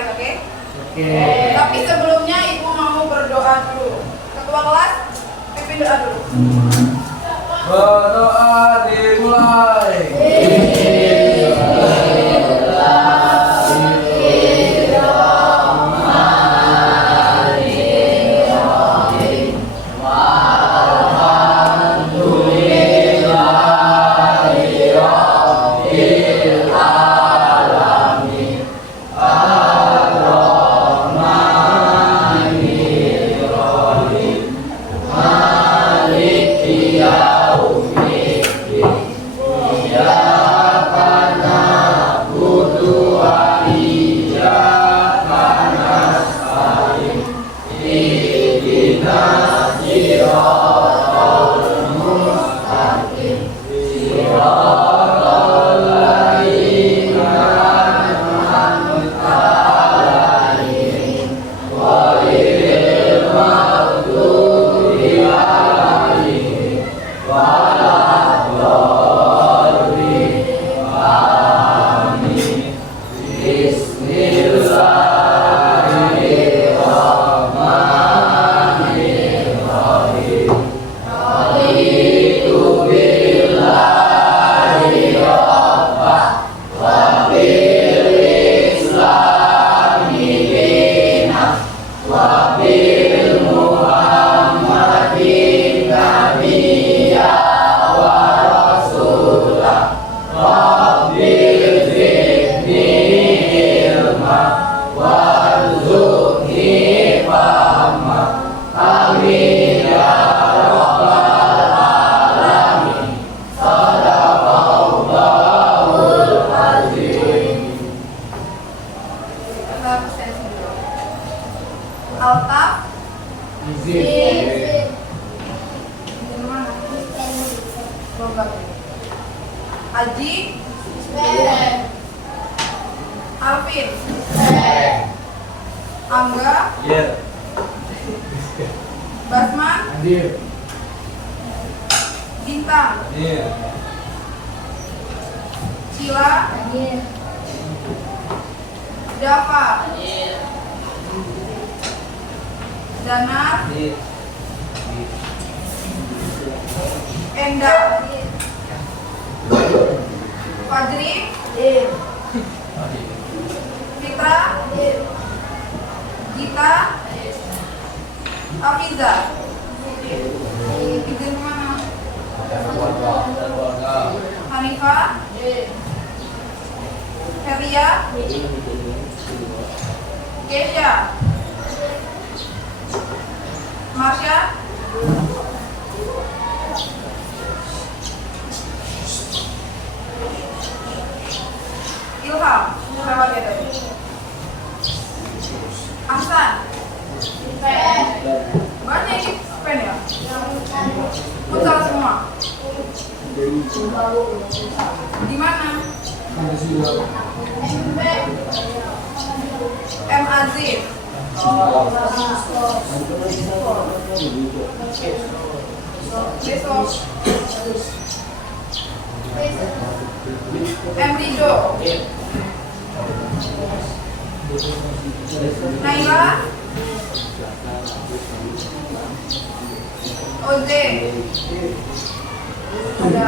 kemarin, oke? Oke. Tapi sebelumnya ibu mau berdoa dulu. Ketua kelas, pimpin doa dulu. Berdoa dimulai. Alta, Izin. Aji, Alvin, Angga, Iya. Basman, Hadir. Bintang, Hadir. Cila, Dava, Danar, Hadir. Enda, Fajri, Fitra, Gita, Afiza. Izin kemana? Hanifah, Heria, Kesha, Marsha, Ilham, berapa dia tadi? Ahsan, banyak ini pen ya? Futsal semua. Di mana? M Aziz, besok. M Rido, Naila, Oze, ada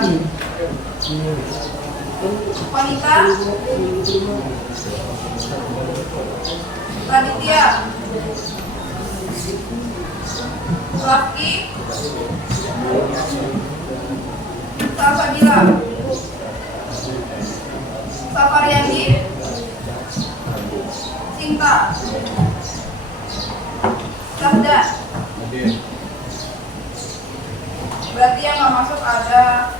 Wanita, Raditya, Laki, Safadila, Safariandi, Sinta, Sahdan. Berarti yang nggak masuk ada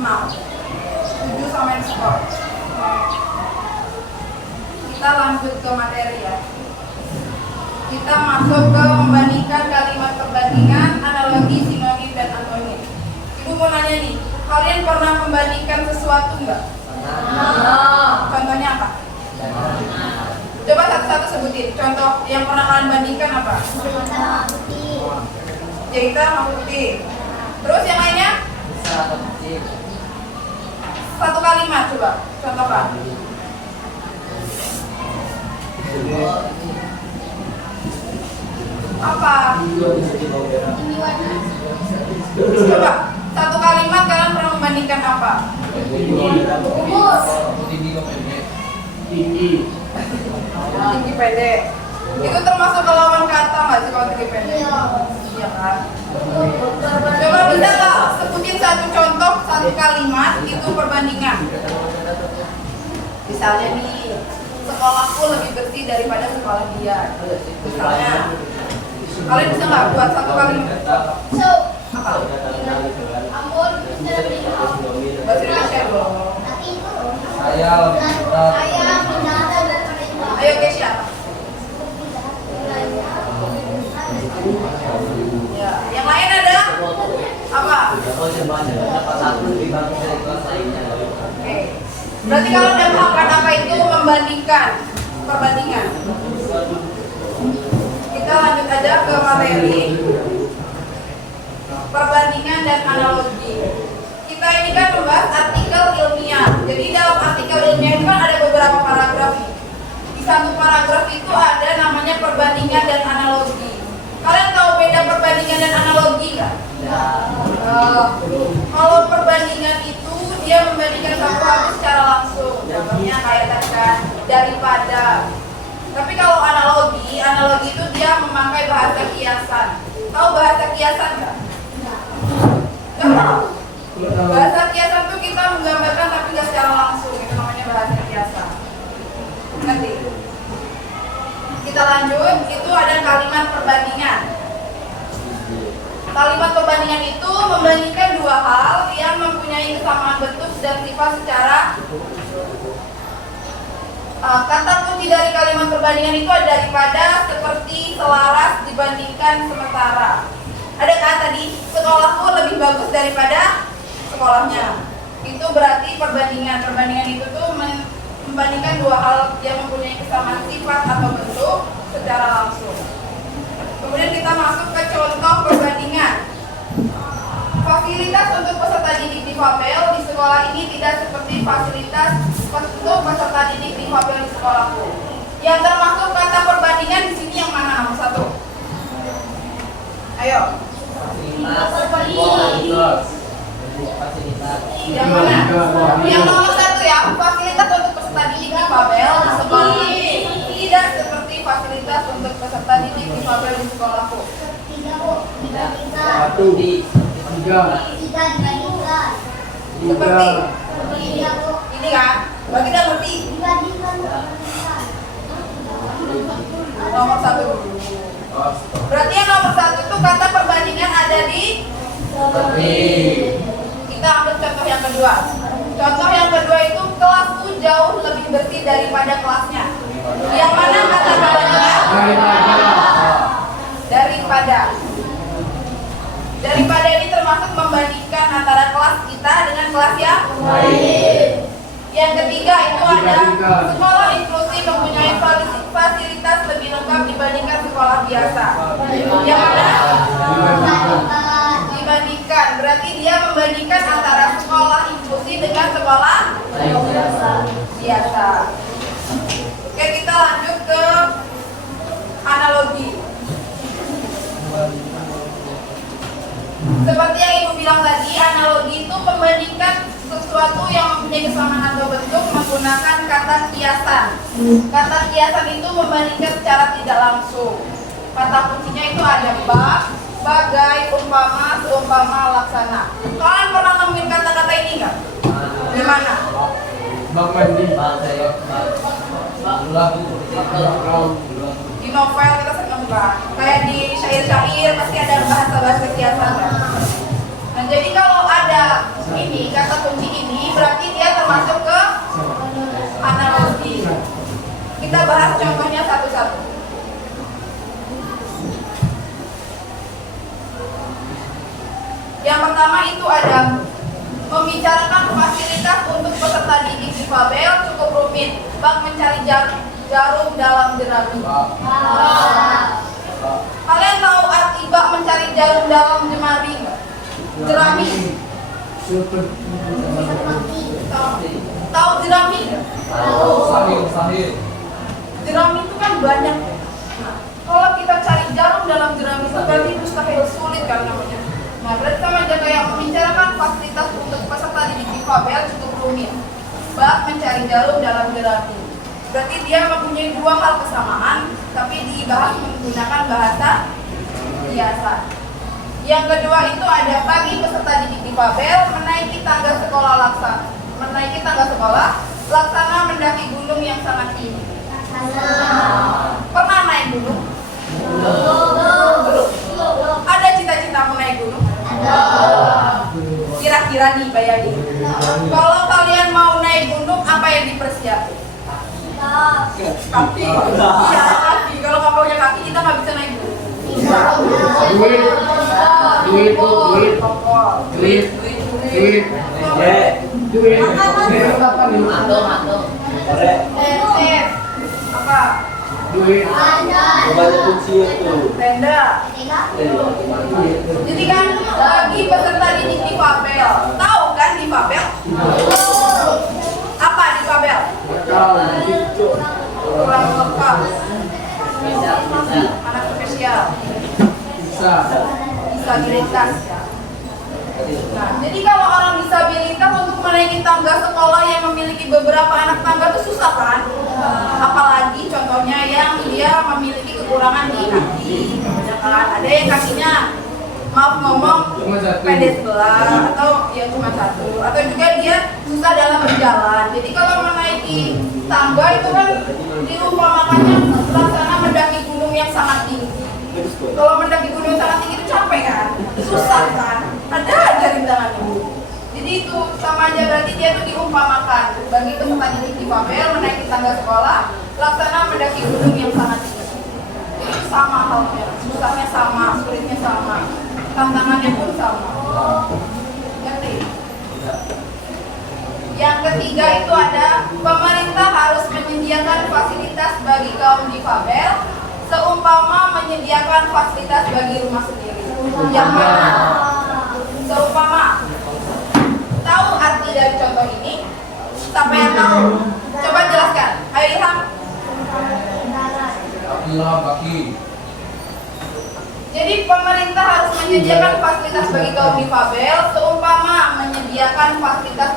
6, 7 sama yang skor. Kita lanjut ke materi ya. Kita masuk ke membandingkan kalimat perbandingan, analogi, sinonim, dan antonim. Ibu mau nanya nih, kalian pernah membandingkan sesuatu nggak? Contohnya apa? Coba satu-satu sebutin. Contoh yang pernah kalian bandingkan apa? Jahitan sama putih. Terus yang lainnya? Satu kalimat coba. Contohkan. Apa? Coba satu kalimat kalian pernah membandingkan apa? Tinggi. Tinggi pendek. Itu termasuk ke lawan kata nggak sih kalau tinggi pendek? Iya kan? Coba bisa nggak sebutin satu contoh satu kalimat itu perbandingan? Misalnya nih, sekolahku lebih bersih daripada sekolah dia. Misalnya, kalian bisa nggak buat satu kalimat? Apa? Bahasa Indonesia dulu. Saya lebih berat. Ayo Kesha. Ya, yang lain ada? Apa? Oke. Berarti kalau udah paham kan apa itu membandingkan, perbandingan. Kita lanjut aja ke materi perbandingan dan analogi. Kita ini kan membahas artikel ilmiah. Jadi dalam artikel ilmiah itu kan ada beberapa paragraf nih. Di satu paragraf itu ada namanya perbandingan dan analogi. Kalian tahu beda perbandingan dan analogi nggak? Kalau perbandingan itu dia membandingkan satu hal secara langsung. Contohnya kayak tadi kan daripada. Tapi kalau analogi itu dia memakai bahasa kiasan. Tahu bahasa kiasan nggak? Nggak tahu. Bahasa kiasan itu kita menggambarkan tapi nggak secara langsung. Itu namanya bahasa kiasan. Nanti kita lanjut. Itu ada kalimat perbandingan. Kalimat perbandingan itu membandingkan dua hal yang mempunyai kesamaan bentuk dan sifat secara kata kunci dari kalimat perbandingan itu ada daripada, seperti, selaras, dibandingkan, sementara. Ada kan tadi sekolahku lebih bagus daripada sekolahnya. Itu berarti perbandingan. Perbandingan itu tuh membandingkan dua hal yang mempunyai kesamaan sifat atau bentuk secara langsung. Kemudian kita masuk ke contoh perbandingan. Fasilitas untuk peserta didik difabel di sekolah ini tidak seperti fasilitas untuk peserta didik difabel di sekolahku. Yang termasuk kata perbandingan di sini yang mana nomor satu? Ayo. Yang mana? Yang nomor satu ya. Fasilitas untuk peserta didik difabel di sekolah ini tidak seperti fasilitas untuk peserta didik difabel di sekolahku. Satu. Tiga. Seperti ini kan? Bagi dia ngerti. Nomor satu. Berarti yang nomor satu itu kata perbandingan ada di Seperti. Kita ambil contoh yang kedua. Contoh yang kedua itu kelasku jauh lebih bersih daripada kelasnya. Yang mana kata perbandingan? Daripada. Daripada ini termasuk membandingkan antara kelas kita dengan kelas yang lain. Yang ketiga itu ada sekolah inklusif mempunyai fasilitas lebih lengkap dibandingkan sekolah biasa. Yang mana? Dibandingkan. Berarti dia membandingkan antara sekolah inklusif dengan sekolah biasa. Oke, kita lanjut ke analogi. Seperti yang Ibu bilang tadi, analogi itu membandingkan sesuatu yang mempunyai kesamaan atau bentuk menggunakan kata kiasan. Kata kiasan itu membandingkan secara tidak langsung. Kata kuncinya itu ada bak, bagai, umpama, seumpama, laksana. Kalian pernah nemuin kata-kata ini nggak? Di mana? Bang mandi. Di novel kita sering nemukan. Kayak di syair-syair pasti ada bahasa-bahasa kiasan kan? Nah, jadi kalau ada ini kata kunci ini berarti dia termasuk ke analogi. Kita bahas contohnya satu-satu. Yang pertama itu ada membicarakan fasilitas untuk peserta didik difabel cukup rumit. Bang mencari jarum dalam jerami. Kalian tahu arti bak mencari jarum dalam jerami nggak? Jerami. Tahu jerami nggak? Sahil. Jerami itu kan banyak. Nah, kalau kita cari jarum dalam jerami berarti mustahil, sulit kan namanya. Nah, berarti sama aja kayak membicarakan fasilitas untuk peserta didik difabel cukup rumit. Bab mencari jarum dalam jerami. Berarti dia mempunyai dua hal kesamaan, tapi dibahas menggunakan bahasa biasa. Yang kedua itu ada bagi peserta didik difabel menaiki tangga sekolah laksana mendaki gunung yang sangat tinggi. Pernah naik gunung? Belum. Ada cita-cita mau naik gunung? Kira-kira nih bayangin. Kalau kalian mau naik gunung, apa yang dipersiapkan? Kaki. Iya, kaki. Kalau nggak punya kaki, kita nggak bisa naik gunung. Duit. Apa? Duit. Tenda. Jadi kan bagi peserta didik difabel, tahu kan difabel? Apa difabel? Kurang lengkap. Anak spesial. Disabilitas. Nah, jadi kalau orang disabilitas untuk menaiki tangga sekolah yang memiliki beberapa anak tangga itu susah kan? Apalagi contohnya yang dia memiliki kekurangan di kaki, ya kan? Ada yang kakinya maaf ngomong pendek sebelah atau ya cuma satu, atau juga dia susah dalam berjalan. Jadi kalau menaiki tangga itu kan diumpamakannya laksana mendaki gunung yang sangat tinggi. Kalau mendaki gunung yang sangat tinggi itu capek kan? Susah kan? Ada rintangannya. Jadi itu sama aja, berarti dia tuh diumpamakan bagi peserta didik difabel menaiki tangga sekolah laksana mendaki gunung yang sangat tinggi. Itu sama halnya, susahnya sama, sulitnya sama, tantangannya pun sama. Ngerti? Yang ketiga itu ada pemerintah harus menyediakan fasilitas bagi kaum difabel seumpama menyediakan fasilitas bagi rumah sendiri. Yang mana? Seumpama. Tahu arti dari contoh ini? Siapa yang tahu? Coba jelaskan. Ayo Ilham. Jadi pemerintah harus menyediakan fasilitas bagi kaum difabel seumpama menyediakan fasilitas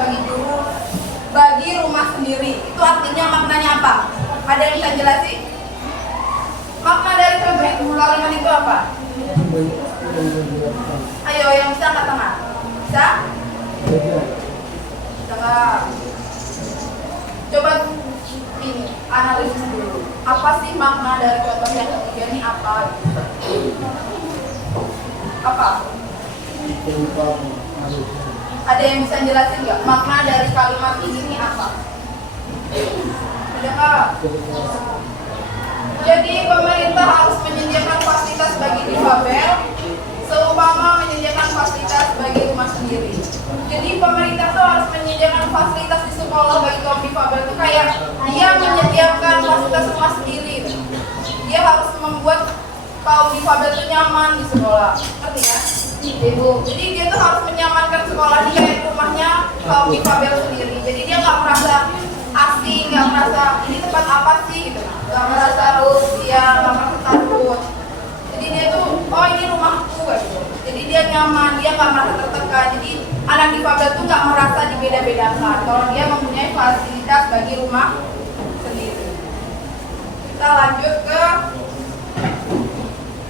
bagi rumah sendiri. Itu artinya maknanya apa? Ada yang bisa jelasin? Makna dari contoh itu, kalimat itu apa? Ayo yang bisa angkat tangan. Bisa? Bisa nggak? Coba ini analisis dulu. Apa sih makna dari contoh yang ketiga ini apa? Apa? Ada yang bisa jelasin nggak? Makna dari kalimat ini apa? Ada nggak? Jadi pemerintah harus menyediakan fasilitas bagi difabel seumpama menyediakan fasilitas bagi rumah sendiri. Jadi pemerintah tuh harus menyediakan fasilitas di sekolah bagi kaum difabel itu kayak dia menyediakan fasilitas rumah sendiri. Dia harus membuat kaum difabel itu nyaman di sekolah. Ngerti ya? Ibu. Jadi dia tuh harus menyamankan sekolah dia kayak rumahnya kaum difabel sendiri. Jadi dia nggak merasa asing, nggak merasa ini tempat apa sih gitu, nggak merasa dia nggak merasa takut. Jadi dia tuh oh ini rumahku gitu. Jadi dia nyaman, dia nggak merasa tertekan. Jadi anak difabel tuh nggak merasa dibeda-bedakan kalau dia mempunyai fasilitas bagi rumah sendiri. Kita lanjut ke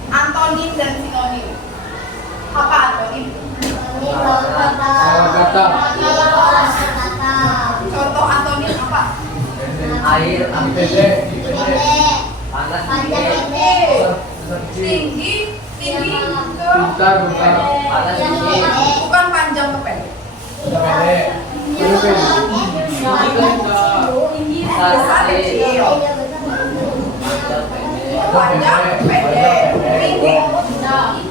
antonim dan sinonim. Apa antonim? Contoh antonim apa? Air, panas, Tinggi ke panas, bukan panjang ke pendek. Besar kecil. Panjang pendek. Tinggi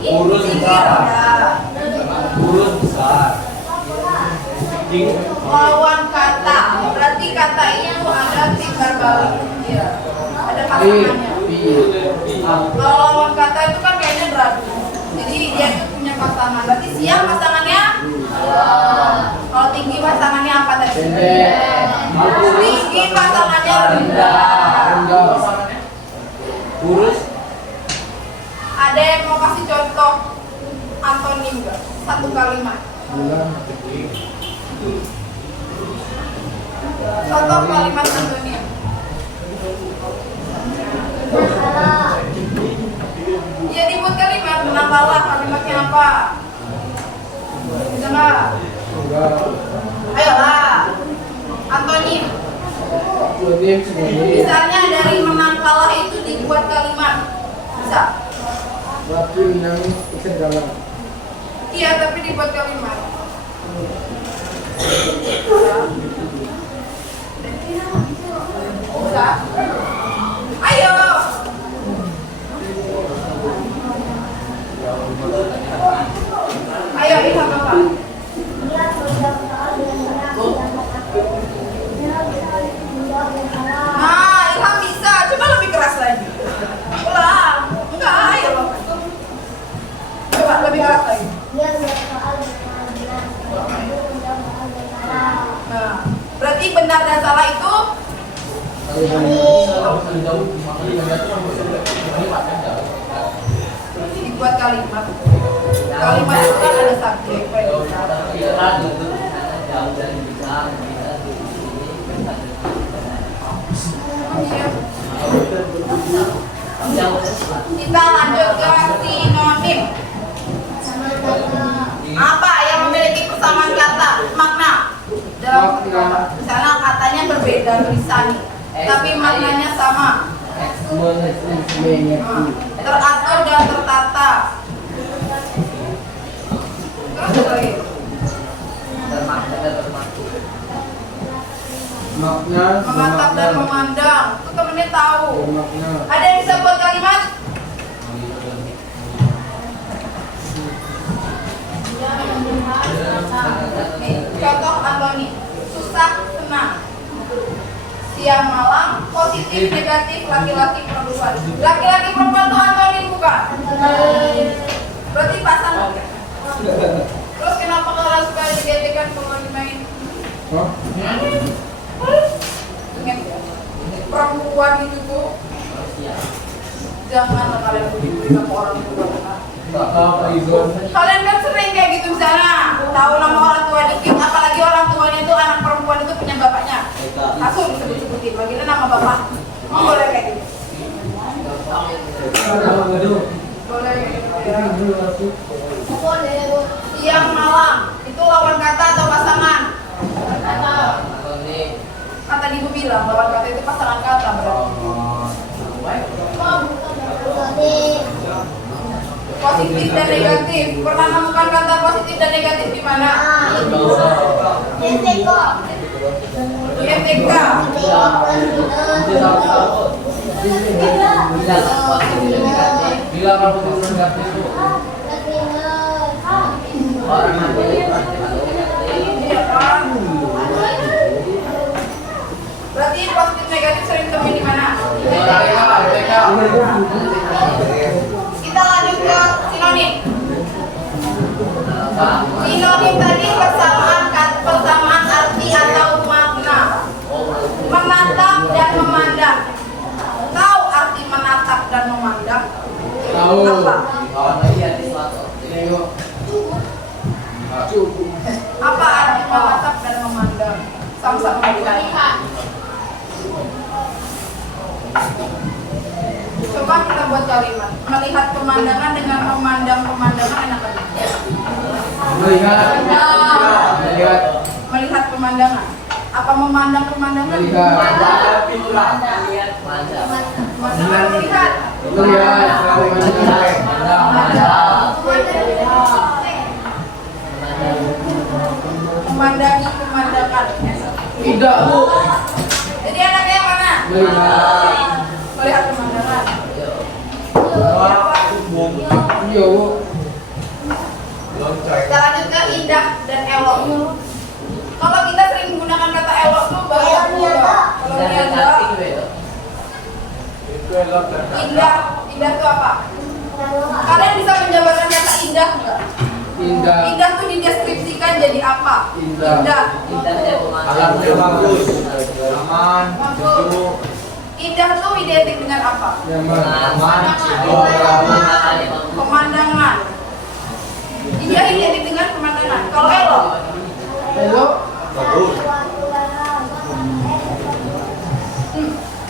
Kurus rendah. besar. Lawan kata, berarti kata itu ada timbal balik. Iya. Ada pasangannya. Kalau lawan kata itu kan kayaknya beradu. Jadi dia itu punya pasangan. Berarti siang pasangannya. Kalau tinggi pasangannya apa tadi? Tinggi pasangannya rendah. Kurus. Ada yang mau kasih contoh antonim nggak? Satu kalimat. Contoh kalimat antonim. Ya dibuat kalimat, menambahlah kalimatnya apa? Bisa nggak? Ayolah, antonim. Misalnya dari menang kalah itu dibuat kalimat. Bisa? Iya, tapi dibuat kalimat. Bisa? Ayo. Ayo, Ilham apa? Nah, Ilham bisa. Coba lebih keras lagi. Ulang. Enggak, ayo. Coba lebih keras lagi. Nah, berarti benar dan salah itu dibuat kalimat. Kalimat itu kan ada subjek, predikat. Kita lanjut ke sinonim. Apa yang memiliki persamaan kata, makna? Dalam misalnya katanya berbeda tulisan, tapi maknanya sama. Teratur dan tertata. Terus lagi. Mematap dan memandang. Itu temennya tahu. Ada yang bisa buat kalimat? Nih, contoh antonim. Susah, senang. Siang malam, positif, negatif, laki-laki, perempuan. Laki-laki, perempuan itu antonim bukan? Berarti pasangan. Terus kenapa kalian suka dijadikan kalau dimain? Ingat ya, perempuan itu tuh jangan kalian begitu sama orang tua. Kalian kan sering kayak gitu misalnya tahu nama orang tua dikit, apalagi orang tuanya itu anak perempuan itu punya bapaknya, langsung disebut-sebutin bagian nama bapak. Mau boleh kayak gitu? Boleh. Siang malam itu lawan kata atau pasangan? Kata ibu bilang lawan kata itu pasangan kata berarti. Positif dan negatif. Pernah menemukan kata positif dan negatif di mana? GTK. Bila kamu negatif orang nanti Iya kan? Berarti positif negatif sering temuin di mana? Kita lanjut ke sinonim. Sinonim tadi persamaan arti atau makna. Menatap dan memandang. Tahu arti menatap dan memandang? Tahu. Apa? Apa arti menatap dan memandang? Sama-sama melihat. Coba kita buat kalimat. Melihat pemandangan dengan memandang pemandangan enak kan? Melihat pemandangan. Apa memandang pemandangan? Melihat. Melihat. Memandangi pemandangan. Tidak, Bu. Jadi anaknya yang mana? Melihat pemandangan. Iya, Bu. Kita lanjut ke indah dan elok. Kalau kita sering menggunakan kata elok tuh bagus juga. Kalau indah, indah tuh apa? Kalian bisa menjabarkan kata indah nggak? Indah. Indah tuh dideskripsikan jadi apa? Indah. Indah. Alamnya bagus, aman, sejuk. Indah tuh identik dengan apa? Nyaman. Pemandangan. Indah identik dengan pemandangan. Kalau elok, Elok.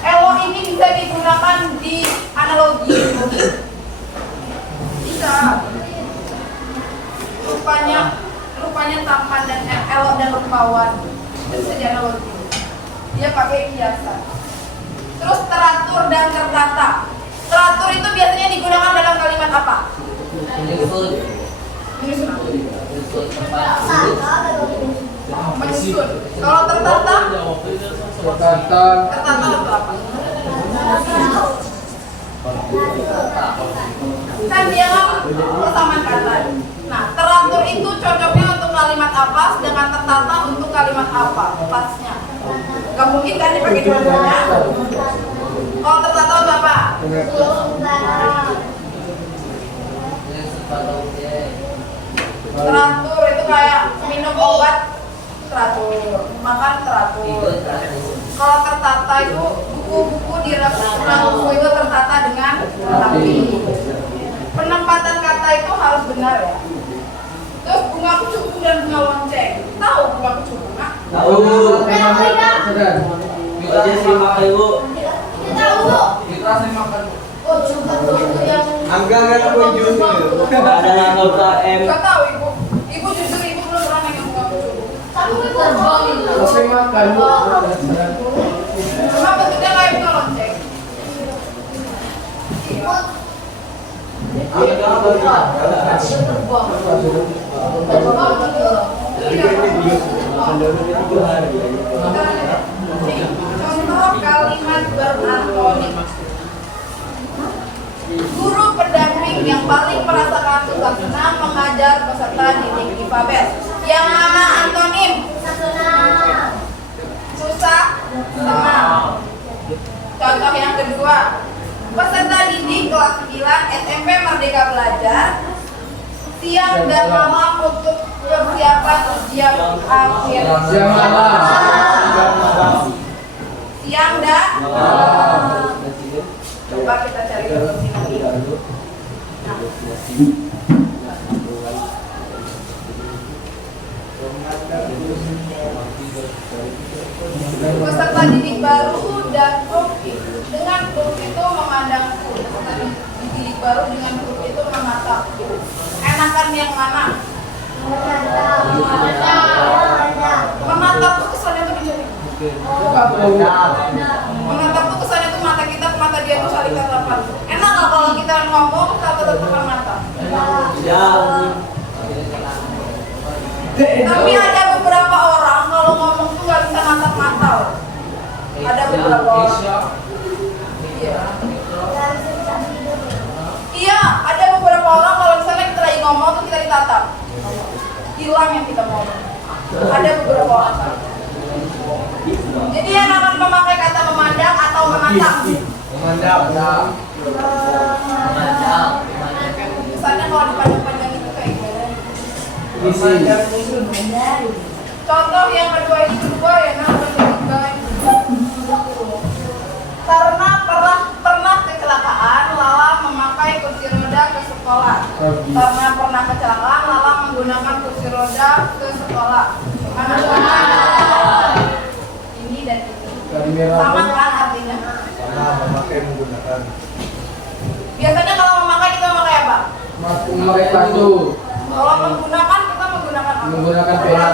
elok ini bisa digunakan di analogi. Bisa. Rupanya tampan dan elok dan rupawan. Itu bisa di analogi. Dia pakai kiasan. Terus teratur dan tertata. Teratur itu biasanya digunakan dalam kalimat apa? Menyusun. Menyusun. Kalau tertata? Tertata. Tertata itu apa? Kan dia persamaan kata. Nah, teratur itu cocoknya untuk kalimat apa, sedangkan tertata untuk kalimat apa? Pasnya. Gak mungkin kan dipakai dua-duanya. Kalau tertata untuk apa? Teratur itu kayak minum obat teratur, makan teratur. Kalau tertata itu buku-buku di rak buku itu tertata dengan rapi. Penempatan kata itu harus benar ya. Terus bunga kucing dan bunga lonceng. Tahu bunga kucing bunga? Tahu. Sedang. Aja sih makan ibu. Kita sih makan. Oh, juga tuh yang Angga kan aku jus gitu. Ada nangkep KM. nggak tahu ibu. Ibu jujur ibu belum pernah megang bunga kucing. Tapi terbang itu. Tapi makan. Sedang. Cuma bentuknya kayak bunga lonceng. Contoh kalimat berantonim. Guru pendamping yang paling merasakan susah senang mengajar peserta didik difabel. Yang mana antonim? Susah senang. Contoh yang kedua, peserta didik kelas 9 SMP Merdeka Belajar siang dan malam untuk persiapan ujian akhir. Siang malam. Siang dan malam. Coba kita cari dulu sini. Nah. Peserta didik baru dan grup dengan grup itu memandangku. Peserta didik baru dengan grup itu menatapku. Enakan yang mana? Menatap tuh kesannya tuh dicari. Menatap tuh kesannya tuh mata kita ke mata dia tuh saling tatapan. Enak nggak kalau kita ngomong tatap-tatapan mata? Ya. Tapi ada beberapa orang kalau ngomong tuh nggak bisa natap mata. Ada beberapa orang. Iya. Iya, ada beberapa orang kalau misalnya kita lagi ngomong tuh kita ditatap. Hilang yang kita ngomong. Ada beberapa orang. Jadi yang akan memakai kata memandang atau menatap. Memandang. Misalnya kalau dipandang-pandang itu kayak gimana? Contoh yang kedua ini kedua ya, karena pernah kecelakaan, Lala memakai kursi roda ke sekolah. Karena pernah kecelakaan, Lala menggunakan kursi roda ke sekolah. Anak-anak ini dan ini sama kan artinya? Sama memakai menggunakan. Biasanya kalau memakai kita memakai apa? Memakai baju. Kalau menggunakan kita menggunakan apa? Menggunakan pena.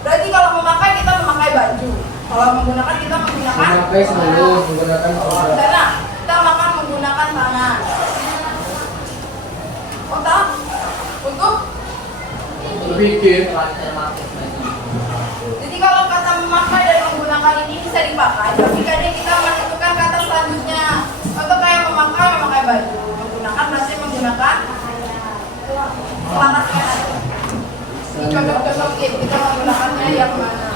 Berarti kalau memakai kita memakai baju. Kalau menggunakan kita menggunakan Memakai sebelum menggunakan produk. sana. Kita makan menggunakan tangan. Otak untuk Berpikir. jadi kalau kata memakai dan menggunakan ini bisa dipakai. Tapi kadang kita menentukan kata selanjutnya. Atau kayak memakai baju. Menggunakan berarti menggunakan selanjutnya. Ini cocok-cocokin kita menggunakannya yang mana?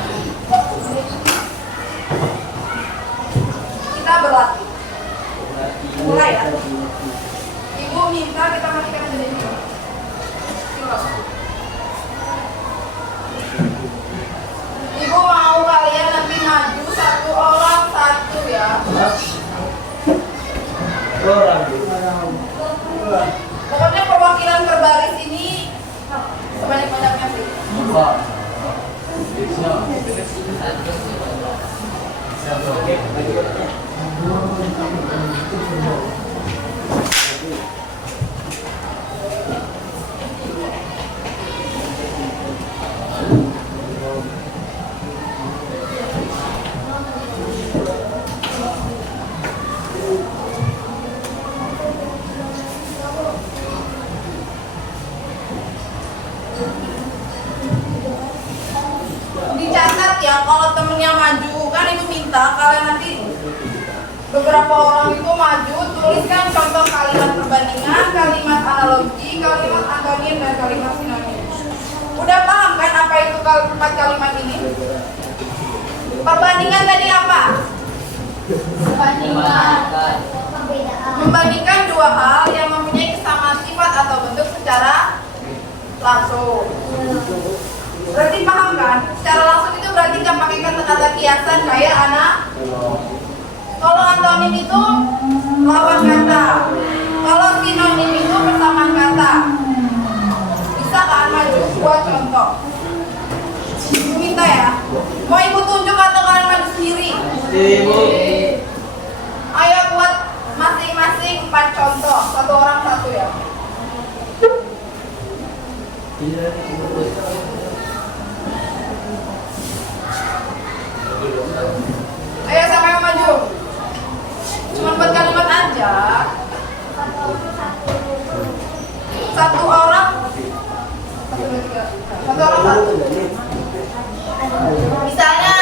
Kita berlatih. Mulai ya. Ibu minta kita matikan aja deh. Ibu mau kalian nanti maju satu orang satu ya. orang. Pokoknya perwakilan berbaris ini sebanyak-banyaknya sih. Dicatat ya, kalau temennya maju kan itu minta kalian nanti beberapa orang itu maju, tuliskan contoh kalimat perbandingan, kalimat analogi, kalimat antonim, dan kalimat sinonim. Udah paham kan apa itu 4 kalimat ini? Perbandingan tadi apa? Membandingkan dua hal yang mempunyai kesamaan sifat atau bentuk secara langsung. Berarti paham kan? Secara langsung itu berarti nggak pakai kata-kata kiasan kayak anak. Kalau antonim itu lawan kata. Kalau sinonim itu persamaan kata. Bisa kan maju buat contoh? Ibu minta ya. Mau ibu tunjuk atau kalian maju sendiri? Ibu. Ayo buat masing-masing 4 contoh. Satu orang satu ya. Ayo sama yang maju. Cuma buat kalimat aja. Satu orang. Satu orang satu. Misalnya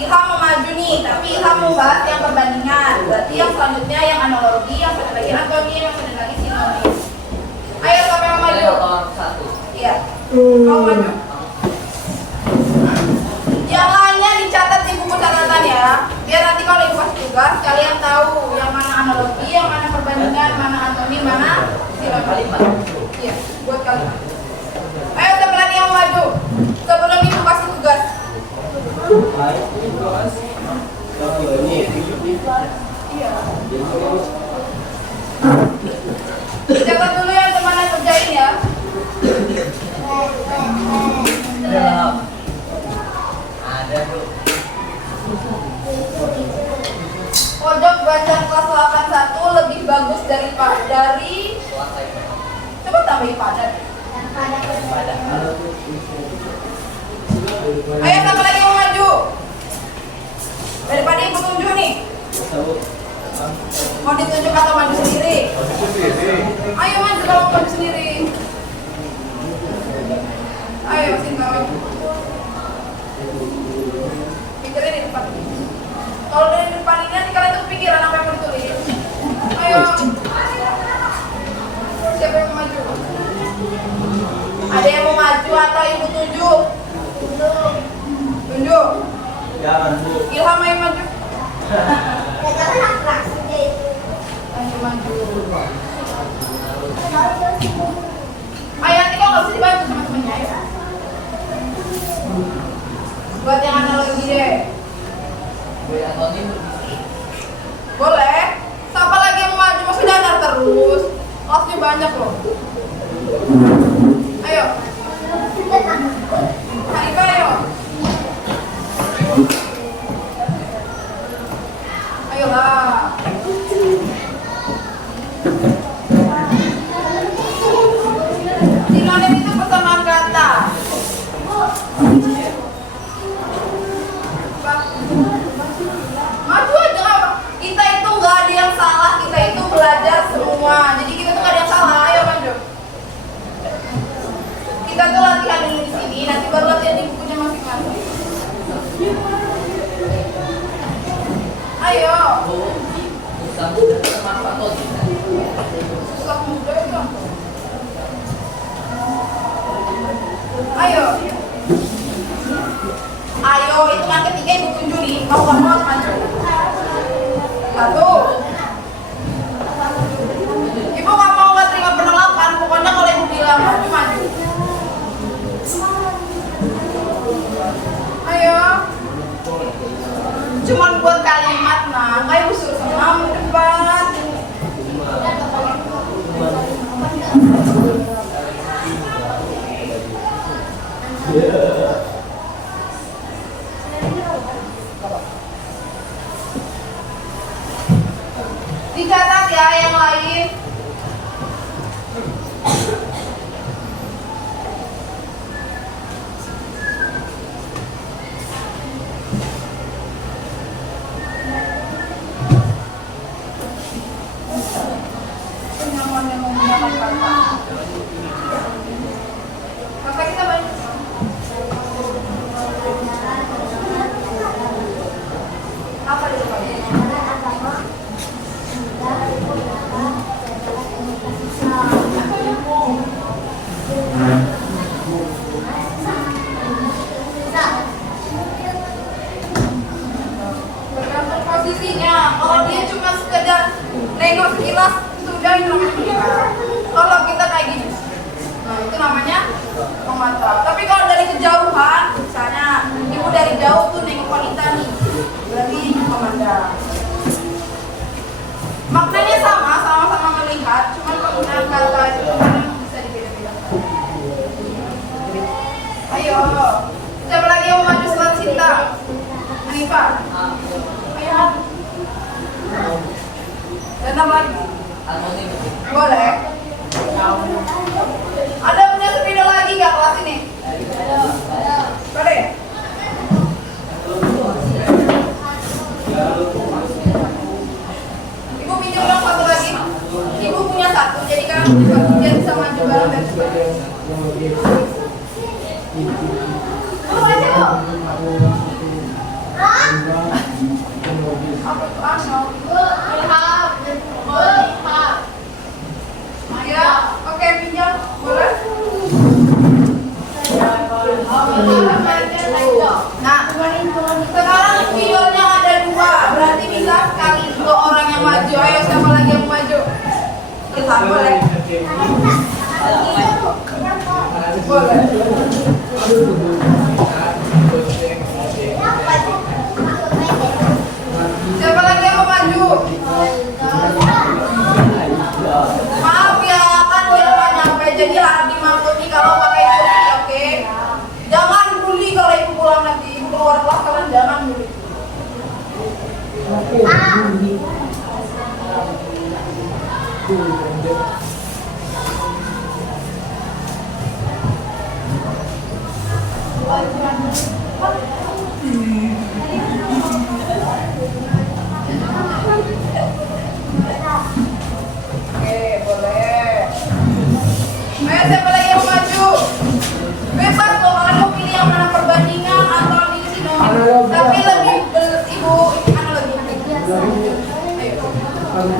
Ilham mau maju nih, tapi Ilham mau bahas yang perbandingan. Berarti yang selanjutnya yang analogi, yang satu lagi antonim, yang satu lagi sinonim. Ayo siapa yang maju? Iya. Mau maju? Yang lainnya dicatat di buku catatan ya. Biar nanti kalau ibu kasih tugas, kalian tahu yang mana analogi, yang mana perbandingan, mana antonim, mana sinonim. Iya, buat kalian. Ayo siapa lagi yang mau maju? Sebelum ibu kasih tugas. Iya. Catat dulu ya teman yang kerjain ya. Pojok bacaan kelas 81 lebih bagus dari coba tambahin pada. Ayo siapa lagi mau maju? Daripada ibu tunjuk nih. Mau ditunjuk atau maju sendiri? Ayo maju kalau mau maju sendiri. Ayo Sinta maju. Pikirin di depan. Kalau dari depan ini nanti kalian tuh pikiran apa yang mau ditulis. Ayo. Siapa yang mau maju? Ada yang mau maju atau ibu tunjuk? Tunjuk. Jangan Bu. Ilham ayo maju. Ayo maju. Ayo nanti kok nggak bisa dibantu sama temennya ya. Buat yang analogi deh. Boleh. Siapa lagi yang mau maju? Masih datar terus. Kelasnya banyak loh. Ayo. Hanifah ayo. Ayolah. Sinonim itu persamaan kata. Maju aja apa? Kita itu nggak ada yang salah. Kita itu belajar semua. Jadi kita tuh nggak ada yang salah. Ayo maju. ya yang lain. Penyaman yang menggunakan kata. Kata kita banyak. Apa itu? Tergantung posisinya. Kalau dia cuma sekedar nengok sekilas, sudah itu namanya menikah. Kalau kita kayak gini, nah itu namanya memantau. Tapi kalau dari kejauhan, misalnya ibu dari jauh tuh nengok wanita nih, berarti memandang. Maknanya sama-sama melihat, cuma penggunaan kata itu kadang bisa dibeda-bedakan. Ayo, siapa lagi yang mau maju selat cinta? Hanifah. Ayo. Dan tambah lagi. Boleh. Ada punya sepeda lagi nggak kelas ini? Boleh. Ibu pinjam dong satu lagi. Ibu punya satu, jadi kan dia bisa maju bareng dan sebagainya. Apa aja bu? Apa tuh Arnold? Ya, oke pinjam, boleh? Nah, sekarang videonya ada dua, berarti bisa sekali dua orang yang maju. Ayo siapa lagi yang maju? Kita boleh. Boleh. Siapa lagi yang mau maju? Maaf ya, kan dia nggak nyampe, jadi harus dimaklumi kalau pakai kursi, oke? Jangan bully kalau ibu pulang nanti, ibu keluar kelas kalian jangan bully. Oke, boleh. Ayo siapa lagi yang mau maju? Bebas loh, kalian mau pilih yang mana, perbandingan atau ini sih tapi lebih ibu analogi.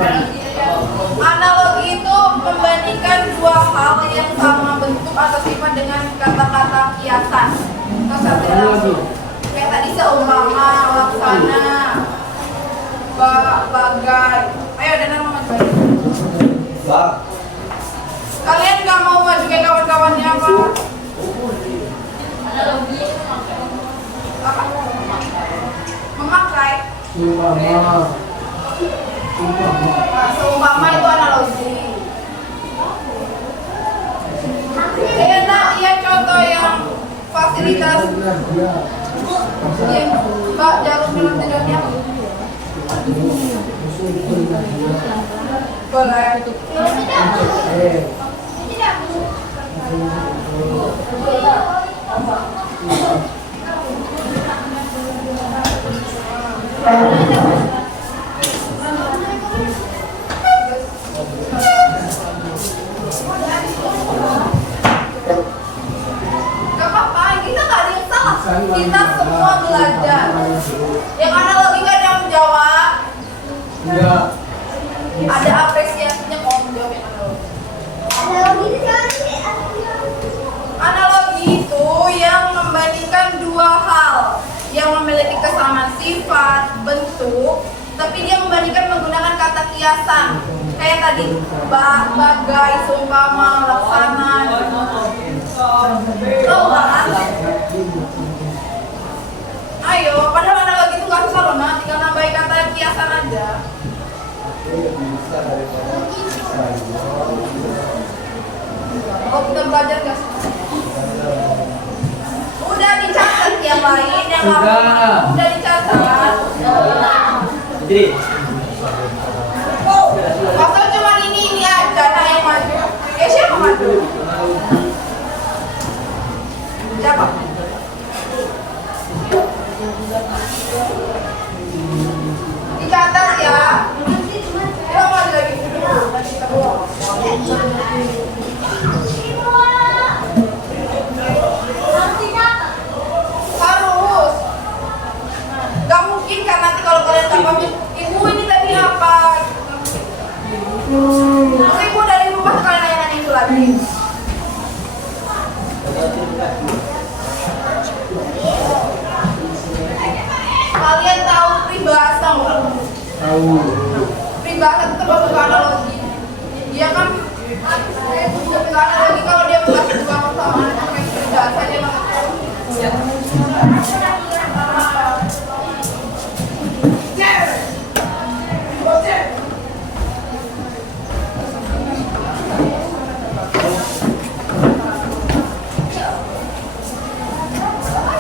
Ayo. Analogi itu membandingkan dua hal yang sama bentuk atau sifat dengan kata-kata kiasan. Kayak tadi seumpama, laksana, bagai. Ayo dan mau maju. Bang. Kalian nggak mau maju kayak kawan-kawannya apa? Apa? Memakai. Seumpama itu analogi. Enak ya contoh yang fasilitas yang Mbak jarum dalam tidurnya. Boleh. Gak apa-apa, kita gak ada yang salah. Kita semua belajar. Yang analogi gak ada yang menjawab. Enggak. Ada apresiasinya kalau menjawab yang analogi. Analogi itu yang membandingkan dua hal yang memiliki kesamaan sifat, bentuk, tapi dia membandingkan menggunakan kata kiasan. Kayak tadi, bagai, seumpama, laksana. Tahu kan? Ayo, padahal analogi itu gak susah loh, nah, tinggal nambahin kata kiasan aja. Oh, kita belajar gak sih? Udah dicatat yang lain, yang Sudah. udah dicatat. Jadi, Oh, Kalian tahu peribahasa nggak? Tahu. Peribahasa itu termasuk analogi. Dia kan analogi kalau dia mengasih dua persamaan pakai peribahasa dia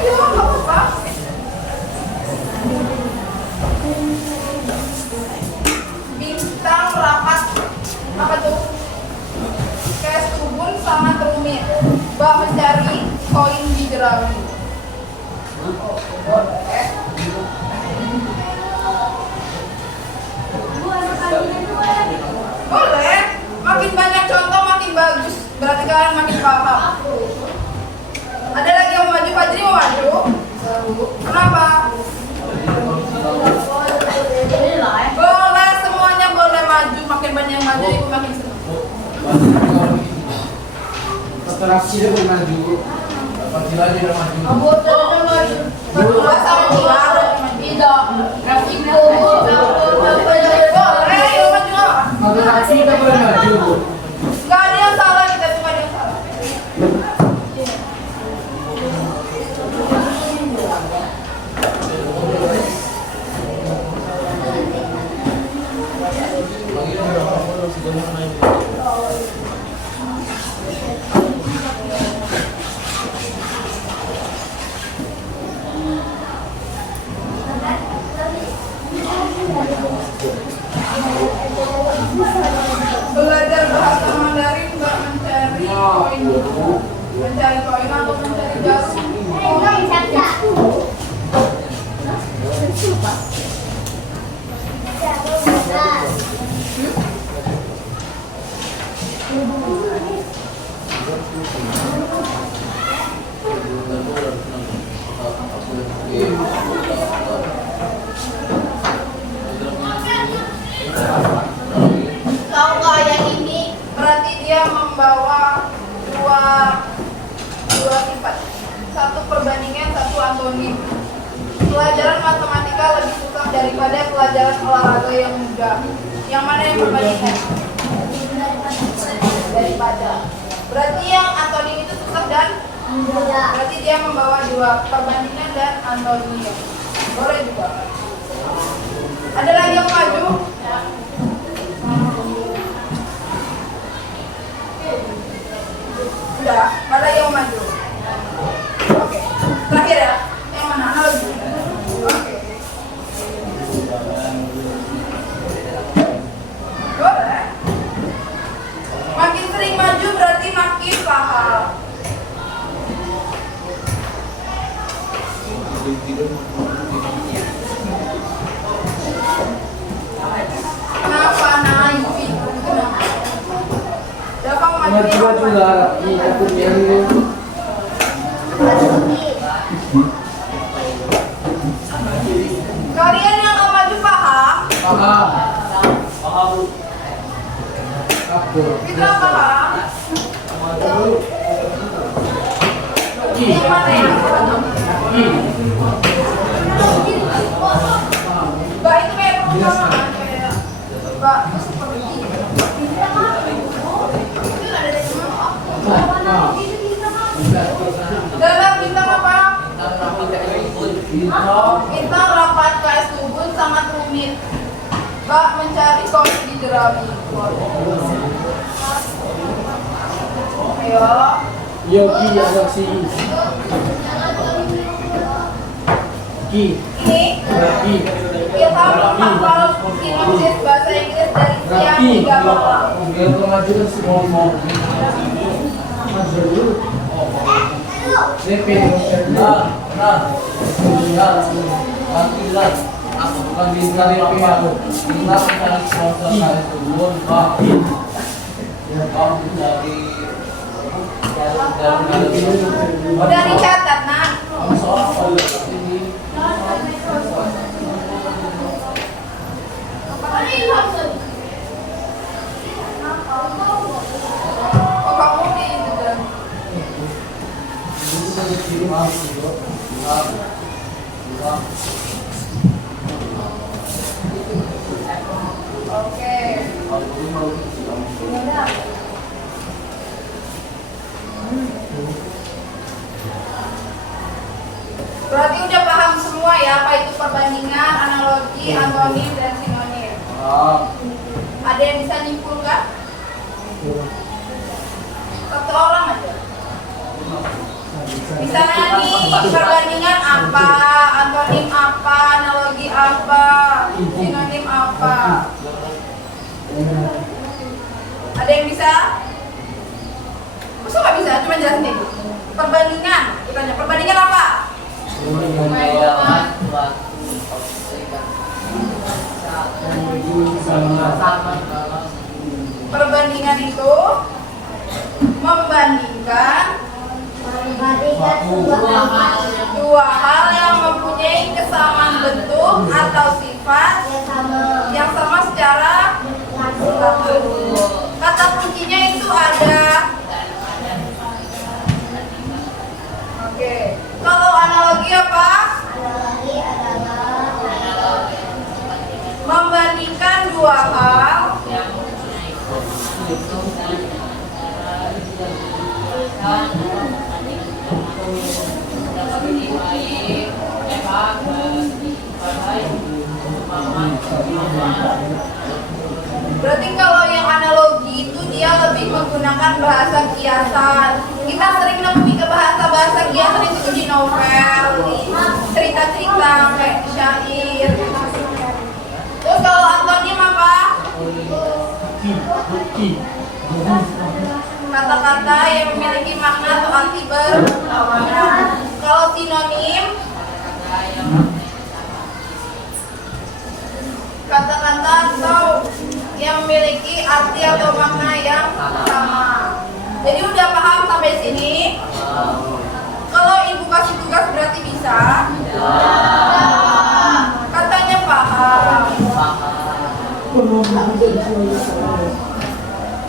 ayo nggak apa-apa. Bintang rapat apa tuh? Kayak subun sangat rumit. Bak mencari koin di jerami. Boleh. Boleh. Makin banyak contoh makin bagus. Berarti kalian makin paham. Ada lagi yang mau maju? Fajri mau maju? Kenapa? Boleh, semuanya boleh maju. Makin banyak yang maju, ibu makin senang. Interaksi dia pun maju. Pasti lagi udah maju. Berdua sama dia. Tidak. Boleh, yuk maju. Interaksi kita boleh maju. Gak ada yang salah, kita tuh gak ada yang salah. Belajar bahasa Mandarin mbak mencari koin. Mencari koin atau mencari jarum? Tahu nggak yang ini? Berarti dia membawa dua sifat. Satu perbandingan, satu antonim. Pelajaran matematika lebih susah daripada pelajaran olahraga yang mudah. Yang mana yang perbandingan? Daripada. Berarti yang antonim itu susah dan berarti dia membawa dua perbandingan dan antonim. Boleh juga. Ada lagi yang maju? Sudah, mana yang maju? Oke, terakhir ya. Yang mana? Analogi. Oke. Boleh. Makin sering maju berarti makin paham. Kenapa naik? Kenapa? Udah kamu maju ya? Maju lah. Ini aku yang Kalian yang mau maju paham? paham. Aku. Fitra paham? Ki. Yang mana ya? Ki. Mbak itu kayak perumpamaan kayak Mbak itu seperti itu ada dari mana? Dalam bintang apa? Bintang rapat KS Tubun sangat rumit. Mbak mencari koin di jerami. Ayo. Yogi ada si. Ki. Ini Ki. kita menghafal sinopsis bahasa Inggris dari siang hingga malam. Yang maju kan ngomong. Maju dulu. DP. Udah dicatat, nak. Oh, kamu Oke. Berarti udah paham semua ya apa itu perbandingan, analogi, antonim, dan sinonim. Ada yang bisa nyimpulkan? Satu orang aja. Misalnya nih perbandingan apa, antonim apa, analogi apa, sinonim apa. Ada yang bisa? Masa nggak bisa? Cuma jelasin deh. Perbandingan. Ditanya perbandingan apa? Perbandingan itu membandingkan dua hal yang mempunyai kesamaan bentuk atau sifat yang sama secara langsung. Kata kuncinya itu ada. Oke. Kalau analogi apa? Analogi adalah Membandingkan dua hal berarti kalau yang analogi itu dia lebih menggunakan bahasa kiasan. Kita sering nemui ke bahasa kiasan itu di novel, di cerita-cerita kayak syair. Terus kalau antonim apa? Kata-kata yang memiliki makna atau arti berlawanan. Kalau sinonim, kata-kata atau yang memiliki arti atau makna yang sama. Jadi udah paham sampai sini? Kalau ibu kasih tugas berarti bisa? Katanya paham.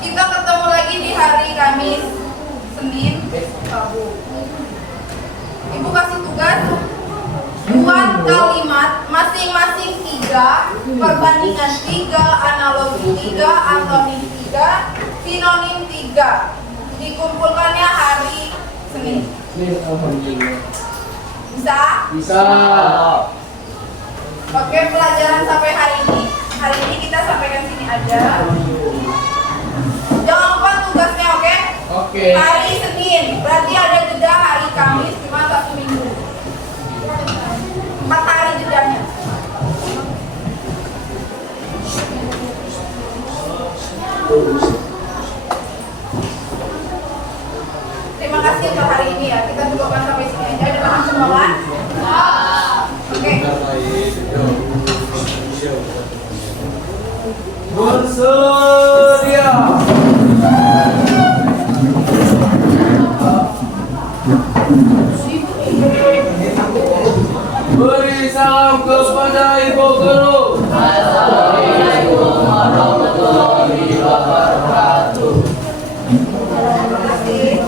Kita ketemu lagi di hari Kamis, Senin, Rabu. Ibu kasih tugas buat kalimat masing-masing 3, perbandingan 3, analogi 3, antonim 3, sinonim 3. Dikumpulkannya hari Senin. Bisa? Bisa. Oke, pelajaran sampai hari ini. Hari ini kita sampaikan sini aja. Jangan lupa tugasnya, oke? Oke. Hari Senin, berarti ada jeda hari Kamis cuma 1 minggu. 4 hari jedanya. Terima kasih untuk hari ini ya. Kita cukupkan sampai sini aja. Udah paham semua kan? Oke. Bersedia. Beri salam kepada Ibu Guru. Assalamualaikum warahmatullahi wabarakatuh. Terima kasih.